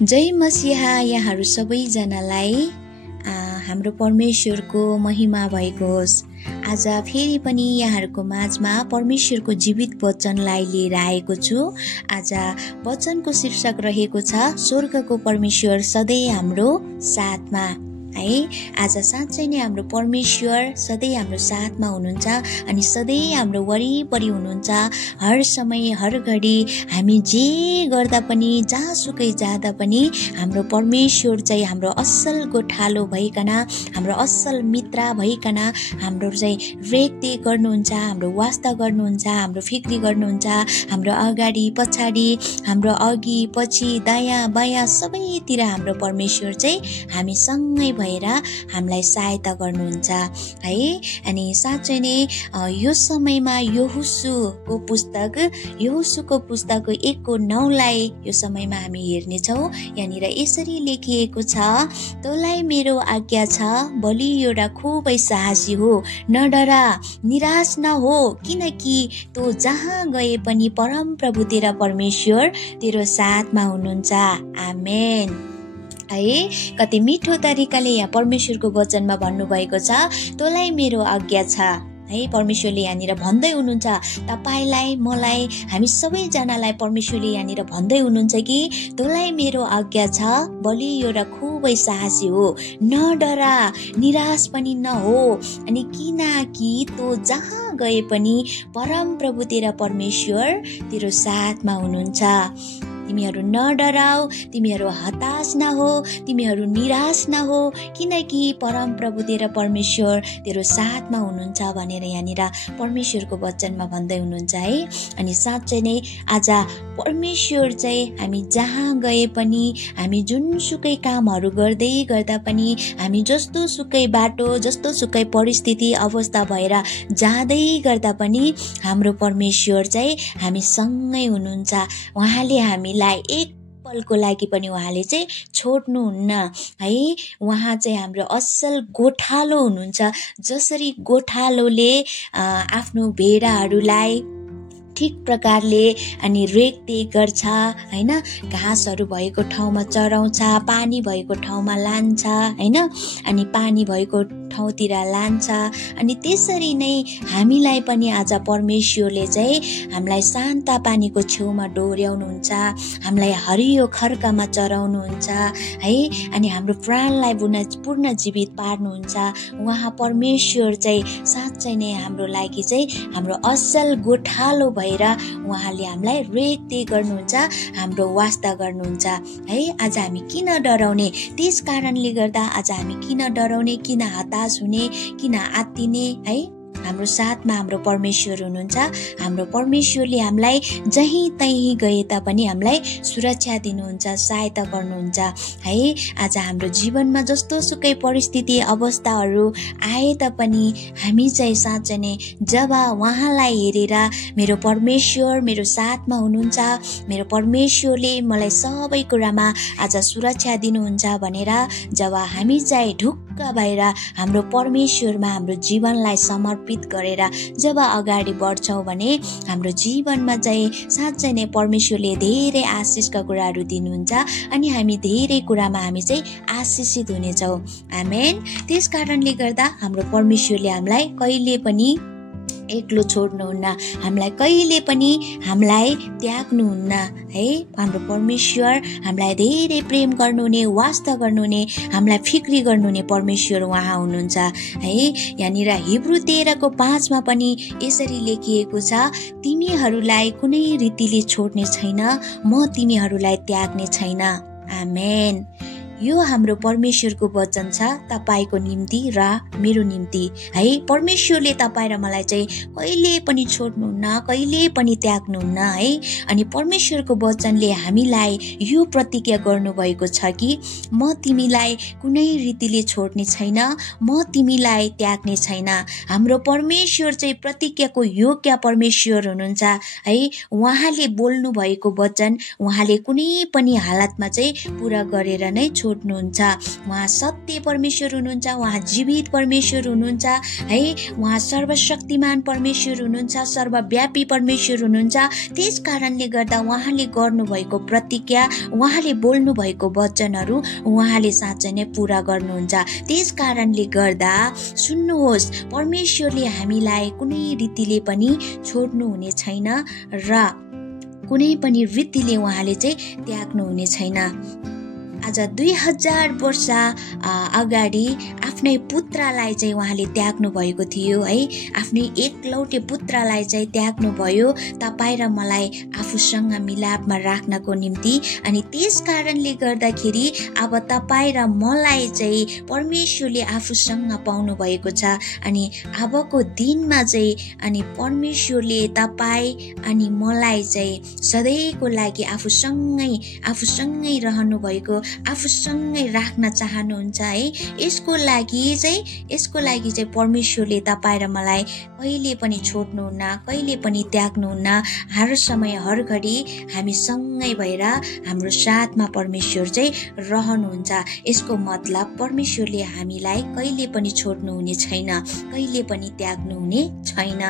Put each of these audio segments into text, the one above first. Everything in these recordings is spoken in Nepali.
जय मसीहा यहाँहरू सबैजनालाई हाम्रो परमेश्वरको महिमा भएको होस्। आज फेरि पनि यहाँहरूको माझमा परमेश्वरको जीवित वचनलाई लिएर आएको छु। आज वचनको शीर्षक रहेको छ स्वर्गको परमेश्वर सधैँ हाम्रो साथमा। है, आज साँच्चै नै हाम्रो परमेश्वर सधैँ हाम्रो साथमा हुनुहुन्छ अनि सधैँ हाम्रो वरिपरि हुनुहुन्छ। हर समय हर घडी हामी जे गर्दा पनि जहाँसुकै जाँदा पनि हाम्रो परमेश्वर चाहिँ हाम्रो असल गोठालो भइकन, हाम्रो असल मित्र भइकन हाम्रो चाहिँ रेखदेख गर्नुहुन्छ, हाम्रो वास्ता गर्नुहुन्छ, हाम्रो फिक्री गर्नुहुन्छ। हाम्रो अगाडि पछाडि, हाम्रो अघि पछि दायाँ बायाँ सबैतिर हाम्रो परमेश्वर चाहिँ हामीसँगै भएर हामीलाई सहायता गर्नुहुन्छ। है, अनि साँच्चै नै यो समयमा यहोशुको पुस्तक 1:9 यो समयमा हामी हेर्नेछौँ। यहाँनिर यसरी लेखिएको छ, तँलाई मेरो आज्ञा छ, बलियो र खुबै साहसी हो, न डरा निराश न हो, किनकि तँ जहाँ गए पनि परम प्रभु तेरा परमेश्वर तेरो साथमा हुनुहुन्छ। आमेन। है, कति मिठो तरिकाले यहाँ परमेश्वरको वचनमा भन्नुभएको छ, तँलाई मेरो आज्ञा छ। है, परमेश्वरले यहाँनिर भन्दै हुनुहुन्छ तपाईलाई, मलाई, हामी सबैजनालाई परमेश्वरले यहाँनिर भन्दै हुनुहुन्छ कि तँलाई मेरो आज्ञा छ, बलियो र खुबै साहसी हो, न डरा निराश पनि नहो, अनि किनकि तँ जहाँ गए पनि परम प्रभु तेरा परमेश्वर तेरो साथमा हुनुहुन्छ। तिमीहरू न डराऊ, तिमीहरू हताश नहो, तिमीहरू निराश नहो, किनकि परम प्रभु तेरा परमेश्वर तेरो साथमा हुनुहुन्छ भनेर यहाँनिर परमेश्वरको वचनमा भन्दै हुनुहुन्छ। है, अनि साँच्चै नै आज परमेश्वर चाहिँ हामी जहाँ गए पनि, हामी जुनसुकै कामहरू गर्दै गर्दा पनि, हामी जस्तो सुकै बाटो, जस्तो सुकै परिस्थिति अवस्था भएर जाँदै गर्दा पनि हाम्रो परमेश्वर चाहिँ हामीसँगै हुनुहुन्छ। उहाँले हामीलाई एक पलको लागि पनि उहाँले चाहिँ छोड्नुहुन्न। है, उहाँ चाहिँ हाम्रो असल गोठालो हुनुहुन्छ। जसरी गोठालोले आफ्नो भेडाहरूलाई ठिक प्रकारले अनि रेखदेख गर्छ, हैन, घाँसहरू भएको ठाउँमा चराउँछ, पानी भएको ठाउँमा लान्छ, हैन, अनि पानी भएको ठाउँतिर लान्छ, अनि त्यसरी नै हामीलाई पनि आज परमेश्वरले चाहिँ हामीलाई शान्त पानीको छेउमा डोर्याउनुहुन्छ, हामीलाई हरियो खर्कामा चराउनुहुन्छ। है, अनि हाम्रो प्राणलाई पूर्ण जीवित पार्नुहुन्छ। उहाँ परमेश्वर चाहिँ साँच्चै नै हाम्रो लागि चाहिँ हाम्रो असल गोठालो भएर उहाँले हामीलाई रेखदेख गर्नुहुन्छ, हाम्रो वास्ता गर्नुहुन्छ। है, आज हामी किन डराउने? त्यस कारणले गर्दा आज हामी किन डराउने, किन हताश हुने, किन आत्तिने? है, हाम्रो साथमा हाम्रो परमेश्वर हुनुहुन्छ। हाम्रो परमेश्वरले हामीलाई जहीँ तहीँ गए तापनि हामीलाई सुरक्षा दिनुहुन्छ, सहायता गर्नुहुन्छ। है, आज हाम्रो जीवनमा जस्तो सुकै परिस्थिति अवस्थाहरू आए तापनि हामी चाहिँ साँच्चै नै जब उहाँलाई हेरेर मेरो परमेश्वर मेरो साथमा हुनुहुन्छ, मेरो परमेश्वरले मलाई सबै कुरामा आज सुरक्षा दिनुहुन्छ भनेर जब हामी चाहिँ ढुक्क भएर हाम्रो परमेश्वरमा हाम्रो जीवनलाई समर्पित गरेर जब अगाडि बढ्छौँ भने हाम्रो जीवनमा चाहिँ साँच्चै नै परमेश्वरले धेरै आशिषका कुराहरू दिनुहुन्छ अनि हामी धेरै कुरामा हामी चाहिँ आशिषित हुनेछौँ। आमेन। त्यस कारणले गर्दा हाम्रो परमेश्वरले हामीलाई कहिले पनि एक्लो छोड्नुहुन्न, हामीलाई कहिले पनि हामीलाई त्याग्नुहुन्न। है, हाम्रो परमेश्वर हामीलाई धेरै प्रेम गर्नुहुने, वास्ता गर्नुहुने, हामीलाई फिक्री गर्नुहुने परमेश्वर उहाँ हुनुहुन्छ। है, यहाँनिर हिब्रू 13:5 पनि यसरी लेखिएको छ, तिमीहरूलाई कुनै रीतिले छोड्ने छैन, म तिमीहरूलाई त्याग्ने छैन। आमेन। यो हाम्रो परमेश्वरको वचन छ तपाईको निम्ति र मेरो निम्ति। है, परमेश्वरले तपाईँ र मलाई चाहिँ कहिले पनि छोड्नुहुन्न, कहिले पनि त्याग्नुहुन्न। है, अनि परमेश्वरको वचनले हामीलाई यो प्रतिज्ञा गर्नुभएको छ कि म तिमीलाई कुनै रीतिले छोड्ने छैन, म तिमीलाई त्याग्ने छैन। हाम्रो परमेश्वर चाहिँ प्रतिज्ञाको योग्य परमेश्वर हुनुहुन्छ। है, उहाँले बोल्नु भएको वचन उहाँले कुनै पनि हालतमा चाहिँ पूरा गरेर नै छोड्नुहुन्छ। उहाँ सत्य परमेश्वर हुनुहुन्छ, उहाँ जीवित परमेश्वर हुनुहुन्छ है, उहाँ सर्वशक्तिमान परमेश्वर हुनुहुन्छ, सर्वव्यापी परमेश्वर हुनुहुन्छ। त्यस कारणले गर्दा उहाँले गर्नुभएको प्रतिज्ञा, उहाँले बोल्नु भएको वचनहरू उहाँले साँच्चै नै पूरा गर्नुहुन्छ। त्यस कारणले गर्दा सुन्नुहोस्, परमेश्वरले हामीलाई कुनै रीतिले पनि छोड्नु हुने छैन र कुनै पनि रीतिले उहाँले चाहिँ त्याग्नु हुने छैन। आज 2000 वर्ष अगाडि आफ्नै पुत्रलाई चाहिँ उहाँले त्याग्नु भएको थियो है, आफ्नै एकलौटे पुत्रलाई चाहिँ त्याग्नु भयो तपाईँ र मलाई आफूसँग मिलापमा राख्नको निम्ति। अनि त्यस कारणले गर्दाखेरि अब तपाईँ र मलाई चाहिँ परमेश्वरले आफूसँग पाउनु भएको छ। अनि अबको दिनमा चाहिँ अनि परमेश्वरले तपाईँ अनि मलाई चाहिँ सधैँको लागि आफूसँगै रहनु भएको, आफूसँगै राख्न चाहनुहुन्छ है। यसको लागि चाहिँ परमेश्वरले तपाईँ र मलाई कहिले पनि छोड्नुहुन्न, कहिले पनि त्याग्नुहुन्न। हर समय हर घडी हामी सँगै भएर हाम्रो साथमा परमेश्वर चाहिँ रहनुहुन्छ। यसको मतलब परमेश्वरले हामीलाई कहिले पनि छोड्नुहुने छैन, कहिले पनि त्याग्नुहुने छैन।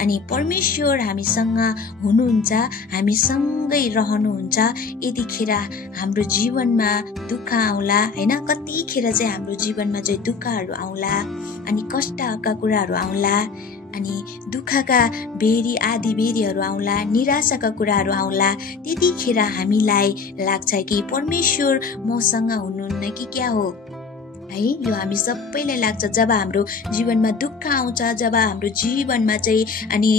अनि परमेश्वर हामीसँग हुनुहुन्छ, हामीसँगै रहनुहुन्छ। यतिखेर हाम्रो जीवनमा दुःख आउला हैन, कतिखेर चाहिँ हाम्रो जीवनमा चाहिँ दुःखहरू आउला अनि कष्टका कुराहरू आउला अनि दुःखका बेरी आदि बेरीहरू आउला, निराशाका कुराहरू आउला। त्यतिखेर हामीलाई लाग्छ कि परमेश्वर मसँग हुनुहुन्न कि क्या हो है। यो हामी सबैलाई लाग्छ जब हाम्रो जीवनमा दुःख आउँछ, जब हाम्रो जीवनमा चाहिँ अनि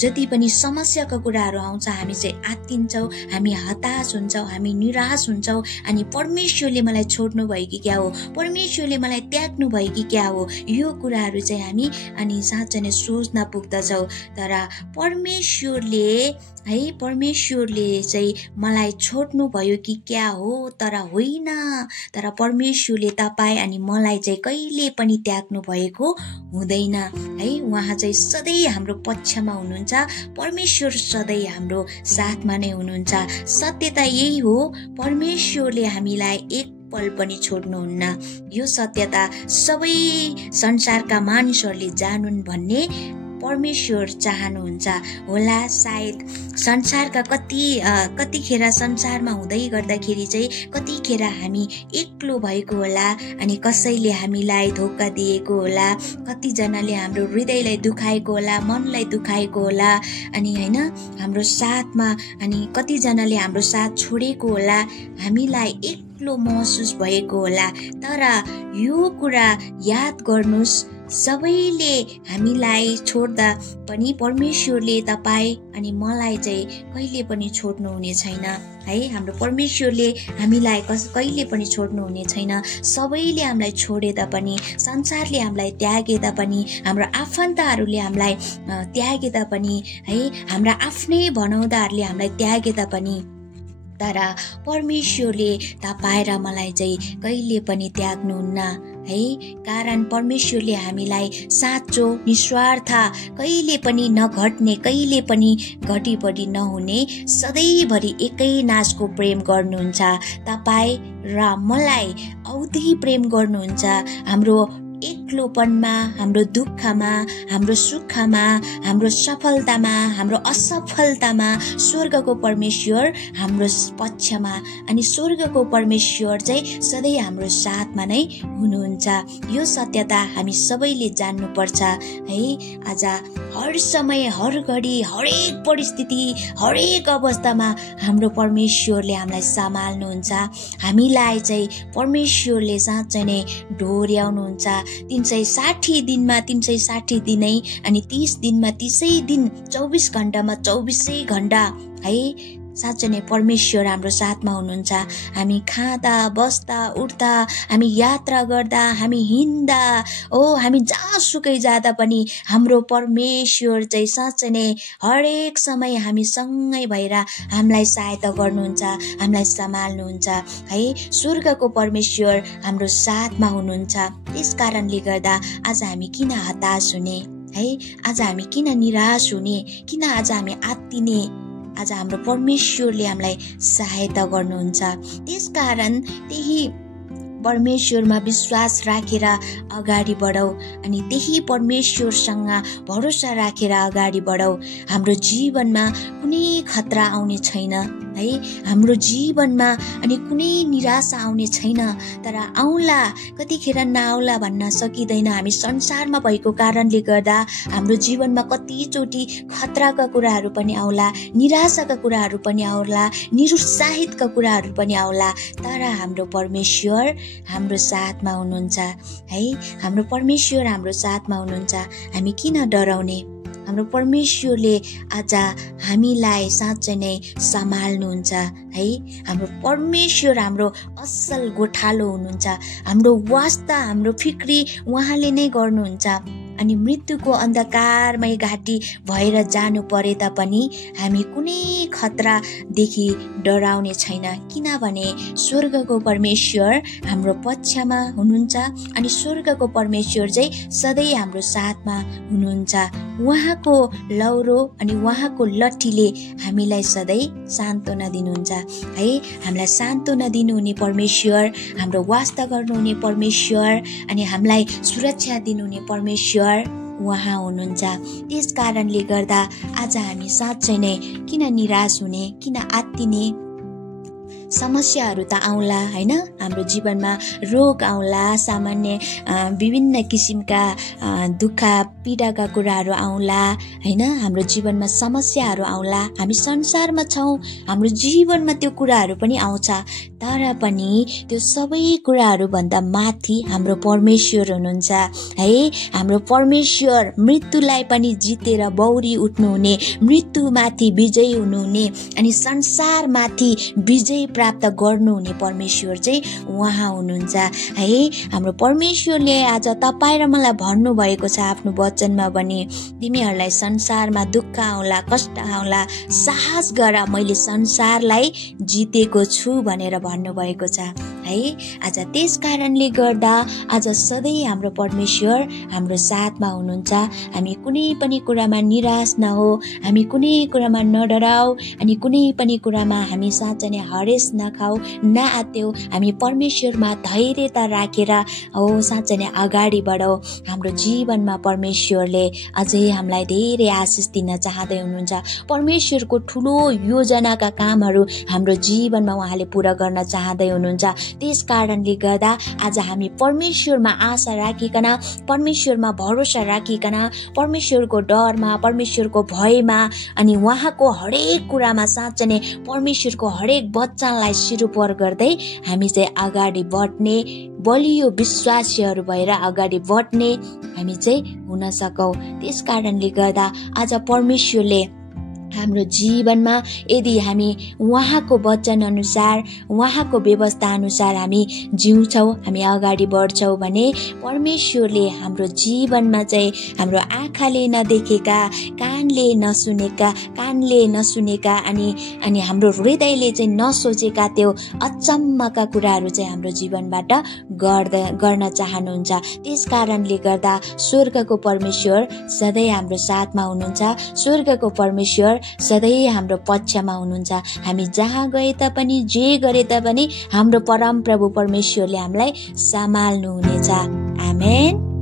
जति पनि समस्याका कुराहरू आउँछ, हामी चाहिँ आत्तिन्छौँ, हामी हताश हुन्छौँ, हामी निराश हुन्छौँ। अनि परमेश्वरले मलाई छोड्नु भयो कि क्या हो, परमेश्वरले मलाई त्याग्नु भयो कि क्या हो, यो कुराहरू चाहिँ हामी अनि साँच्चै नै सोच्न पुग्दछौँ। तर परमेश्वरले चाहिँ मलाई छोड्नु भयो कि क्या हो, तर होइन। तर परमेश्वरले तपाईँ अनि मलाई चाहिँ कहिले पनि त्याग्नु भएको हुँदैन है। उहाँ चाहिँ सधैँ हाम्रो पक्षमा हुनुहुन्छ, परमेश्वर सधैँ हाम्रो साथमा नै हुनुहुन्छ। सत्यता यही हो, परमेश्वरले हामीलाई एक पल पनि छोड्नुहुन्न। यो सत्यता सबै संसारका मानिसहरूले जानुन् भन्ने परमेश्वर चाहनुहुन्छ होला। सायद संसारका कतिखेर संसारमा हुँदै गर्दाखेरि चाहिँ कतिखेर हामी एक्लो भएको होला अनि कसैले हामीलाई धोका दिएको होला, कतिजनाले हाम्रो हृदयलाई दुखाएको होला, मनलाई दुखाएको होला अनि हैन हाम्रो साथमा अनि कतिजनाले हाम्रो साथ छोडेको होला, हामीलाई एक्लो महसुस भएको होला। तर यो कुरा याद गर्नुस्, सबैले हामीलाई छोड्दा पनि परमेश्वरले तपाईँ अनि मलाई चाहिँ कहिले पनि छोड्नु हुने छैन है। हाम्रो परमेश्वरले हामीलाई कहिले पनि छोड्नु हुने छैन। सबैले हामीलाई छोडे तापनि, संसारले हामीलाई त्यागे तापनि, हाम्रो आफन्तहरूले हामीलाई त्यागे तापनि है, हाम्रा आफ्नै भनाउँदाहरूले हामीलाई त्यागे तापनि, तर परमेश्वरले तपाईँ र मलाई चाहिँ कहिले पनि त्याग्नुहुन्न है। कारण परमेश्वरले हामीलाई साँचो निस्वार्थ, कहिले पनि नघट्ने, कहिले पनि घटिबढी नहुने, सधैँभरि एकै नासको प्रेम गर्नुहुन्छ। तपाईँ र मलाई औधी प्रेम गर्नुहुन्छ। हाम्रो एक्लोपनमा, हाम्रो दुःखमा, हाम्रो सुखमा, हाम्रो सफलतामा, हाम्रो असफलतामा स्वर्गको परमेश्वर हाम्रो पक्षमा अनि स्वर्गको परमेश्वर चाहिँ सधैँ हाम्रो साथमा नै हुनुहुन्छ। यो सत्यता हामी सबैले जान्नुपर्छ है। आज हर समय, हर घडी, हरेक परिस्थिति, हरेक अवस्थामा हाम्रो परमेश्वरले हामीलाई सम्हाल्नुहुन्छ। हामीलाई चाहिँ परमेश्वरले साँच्चै नै डोर्याउनुहुन्छ। 360 दिनमा 360 दिनै अनि 30 दिनमा 30 दिन, 24 घण्टामा 24 घण्टा है। साँच्चै नै परमेश्वर हाम्रो साथमा हुनुहुन्छ। हामी खाँदा, बस्दा, उठ्दा, हामी यात्रा गर्दा, हामी हिँड्दा, हामी जहाँसुकै जाँदा पनि हाम्रो परमेश्वर चाहिँ साँच्चै नै हरेक समय हामी सँगै भएर हामीलाई सहायता गर्नुहुन्छ, हामीलाई सम्हाल्नुहुन्छ है। स्वर्गको परमेश्वर हाम्रो साथमा हुनुहुन्छ। त्यस कारणले गर्दा आज हामी किन हताश हुने है, आज हामी किन निराश हुने, किन आज हामी आत्तिने। आज हाम्रो परमेश्वरले हामीलाई सहायता गर्नुहुन्छ। त्यसकारण त्यही परमेश्वरमा विश्वास राखेर अगाडि बढौँ अनि त्यही परमेश्वरसँग भरोसा राखेर अगाडि बढौँ। हाम्रो जीवनमा कुनै खतरा आउने छैन है, हाम्रो जीवनमा अनि कुनै निराशा आउने छैन। तर आउला कतिखेर नआउला भन्न सकिँदैन। हामी संसारमा भएको कारणले गर्दा हाम्रो जीवनमा कतिचोटि खतराका कुराहरू पनि आउला, निराशाका कुराहरू पनि आउला, निरुत्साहितका कुराहरू पनि आउला। तर हाम्रो परमेश्वर हाम्रो साथमा हुनुहुन्छ है, हाम्रो परमेश्वर हाम्रो साथमा हुनुहुन्छ। हामी किन डराउने? हाम्रो परमेश्वरले आज हामीलाई साँच्चै नै सम्हाल्नुहुन्छ है। हाम्रो परमेश्वर हाम्रो असल गोठालो हुनुहुन्छ। हाम्रो वास्ता, हाम्रो फिक्री उहाँले नै गर्नुहुन्छ। अनि मृत्युको अन्धकारमय घाटी भएर जानु परे तापनि हामी कुनै खतरादेखि डराउने छैन, किनभने स्वर्गको परमेश्वर हाम्रो पक्षमा हुनुहुन्छ अनि स्वर्गको परमेश्वर चाहिँ सधैँ हाम्रो साथमा हुनुहुन्छ। उहाँको लौरो अनि उहाँको लट्ठीले हामीलाई सधैँ सान्त्वना दिनुहुन्छ है। हामीलाई सान्त्वना दिनुहुने परमेश्वर, हाम्रो वास्ता गर्नुहुने परमेश्वर अनि हामीलाई सुरक्षा दिनुहुने परमेश्वर उहाँ हुनुहुन्छ। त्यस कारणले गर्दा आज हामी साँच्चै नै किन निराश हुने, किन आत्तिने? समस्याहरू त आउला हैन, हाम्रो जीवनमा रोग आउला, सामान्य विभिन्न किसिमका दुःख पीडाका कुराहरू आउला हैन, हाम्रो जीवनमा समस्याहरू आउला। हामी संसारमा छौँ, हाम्रो जीवनमा त्यो कुराहरू पनि आउँछ। तर पनि त्यो सबै कुराहरू भन्दा माथि हाम्रो परमेश्वर हुनुहुन्छ है। हाम्रो परमेश्वर मृत्युलाई पनि जितेर बौरी उठ्नुहुने, मृत्युमाथि विजयी हुनुहुने अनि संसारमाथि विजय प्राप्त गर्नुहुने परमेश्वर चाहिँ उहाँ हुनुहुन्छ है। हाम्रो परमेश्वरले आज तपाईँ र मलाई भन्नुभएको छ आफ्नो वचनमा पनि, तिमीहरूलाई संसारमा दुःख आउला, कष्ट आउला, साहस गर, मैले संसारलाई जितेको छु भनेर भन्नुभएको छ है। आज त्यस कारणले गर्दा आज सधैँ हाम्रो परमेश्वर हाम्रो साथमा हुनुहुन्छ। हामी कुनै पनि कुरामा निराश नहो, हामी कुनै कुरामा नडराउ अनि कुनै पनि कुरामा हामी साँच्चै नै हरेस नखाऊ, नआत्यौ। हामी परमेश्वरमा धैर्यता राखेर हो साँच्चै नै अगाडि बढौँ। हाम्रो जीवनमा परमेश्वरले अझै हामीलाई धेरै आशिष दिन चाहँदै हुनुहुन्छ। परमेश्वरको ठुलो योजनाका कामहरू हाम्रो जीवनमा उहाँले पूरा गर्न चाहँदै हुनुहुन्छ। त्यस कारणले गर्दा आज हामी परमेश्वरमा आशा राखिकन, परमेश्वरमा भरोसा राखिकन, परमेश्वरको डरमा, परमेश्वरको भयमा अनि उहाँको हरेक कुरामा साँच्चै नै परमेश्वरको हरेक वचनलाई सिरोपर गर्दै हामी चाहिँ अगाडि बढ्ने, बलियो विश्वासीहरू भएर अगाडि बढ्ने हामी चाहिँ हुन सकौँ। त्यस कारणले गर्दा आज परमेश्वरले हाम्रो जीवनमा यदि हामी उहाँको वचन अनुसार, उहाँको व्यवस्था अनुसार हामी जिउँछौँ, हामी अगाडि बढ्छौँ भने परमेश्वरले हाम्रो जीवनमा चाहिँ हाम्रो आँखाले नदेखेका, कानले नसुनेका अनि हाम्रो हृदयले चाहिँ नसोचेका त्यो अचम्मका कुराहरू चाहिँ हाम्रो जीवनबाट गर्न चाहनुहुन्छ। त्यस कारणले गर्दा स्वर्गको परमेश्वर सधैँ हाम्रो साथमा हुनुहुन्छ। स्वर्गको परमेश्वर सधैँ हाम्रो पक्षमा हुनुहुन्छ। हामी जहाँ गए तापनि, जे गरे तापनि हाम्रो परम प्रभु परमेश्वरले हामीलाई सम्हाल्नुहुनेछ। आमेन।